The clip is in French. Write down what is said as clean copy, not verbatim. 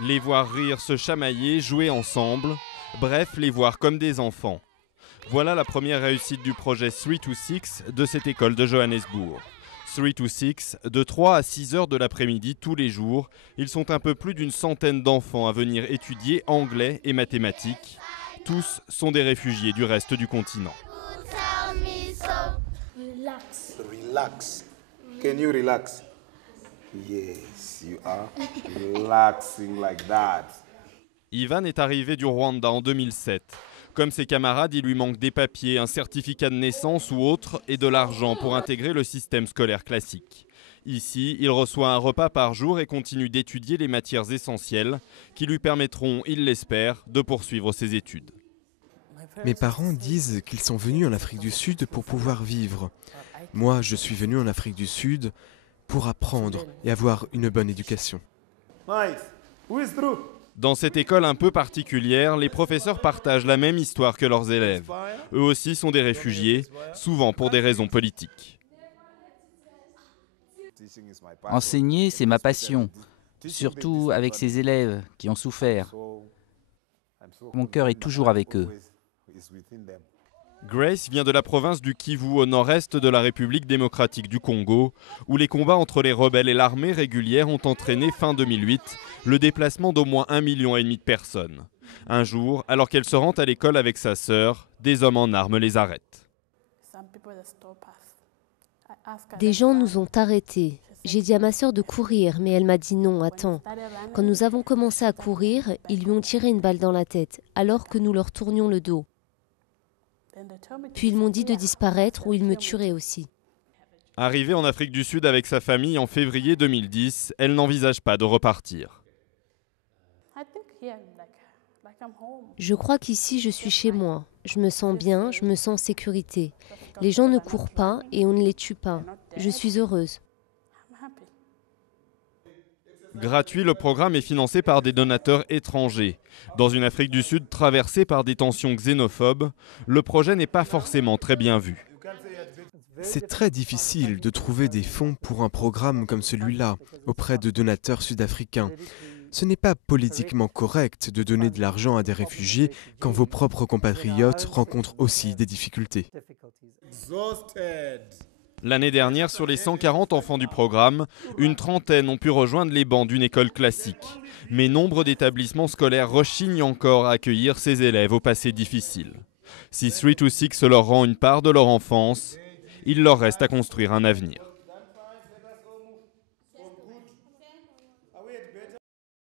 Les voir rire, se chamailler, jouer ensemble, bref, les voir comme des enfants. Voilà la première réussite du projet 3 to 6 de cette école de Johannesburg. 3 to 6, de 3 à 6 heures de l'après-midi tous les jours, ils sont un peu plus d'une centaine d'enfants à venir étudier anglais et mathématiques. Tous sont des réfugiés du reste du continent. Relax. Can you relax? Yes, you are relaxing like that. Ivan est arrivé du Rwanda en 2007. Comme ses camarades, il lui manque des papiers, un certificat de naissance ou autre et de l'argent pour intégrer le système scolaire classique. Ici, il reçoit un repas par jour et continue d'étudier les matières essentielles qui lui permettront, il l'espère, de poursuivre ses études. Mes parents disent qu'ils sont venus en Afrique du Sud pour pouvoir vivre. Moi, je suis venu en Afrique du Sud pour apprendre et avoir une bonne éducation. Nice. Who is through? Dans cette école un peu particulière, les professeurs partagent la même histoire que leurs élèves. Eux aussi sont des réfugiés, souvent pour des raisons politiques. Enseigner, c'est ma passion, surtout avec ces élèves qui ont souffert. Mon cœur est toujours avec eux. Grace vient de la province du Kivu au nord-est de la République démocratique du Congo, où les combats entre les rebelles et l'armée régulière ont entraîné fin 2008 le déplacement d'au moins 1,5 million de personnes. Un jour, alors qu'elle se rend à l'école avec sa sœur, des hommes en armes les arrêtent. Des gens nous ont arrêtés. J'ai dit à ma sœur de courir, mais elle m'a dit non, attends. Quand nous avons commencé à courir, ils lui ont tiré une balle dans la tête, alors que nous leur tournions le dos. Puis ils m'ont dit de disparaître ou ils me tueraient aussi. Arrivée en Afrique du Sud avec sa famille en février 2010, elle n'envisage pas de repartir. Je crois qu'ici je suis chez moi. Je me sens bien, je me sens en sécurité. Les gens ne courent pas et on ne les tue pas. Je suis heureuse. Gratuit, le programme est financé par des donateurs étrangers. Dans une Afrique du Sud traversée par des tensions xénophobes, le projet n'est pas forcément très bien vu. C'est très difficile de trouver des fonds pour un programme comme celui-là auprès de donateurs sud-africains. Ce n'est pas politiquement correct de donner de l'argent à des réfugiés quand vos propres compatriotes rencontrent aussi des difficultés. L'année dernière, sur les 140 enfants du programme, une trentaine ont pu rejoindre les bancs d'une école classique. Mais nombre d'établissements scolaires rechignent encore à accueillir ces élèves au passé difficile. Si 3 to 6 leur rend une part de leur enfance, il leur reste à construire un avenir.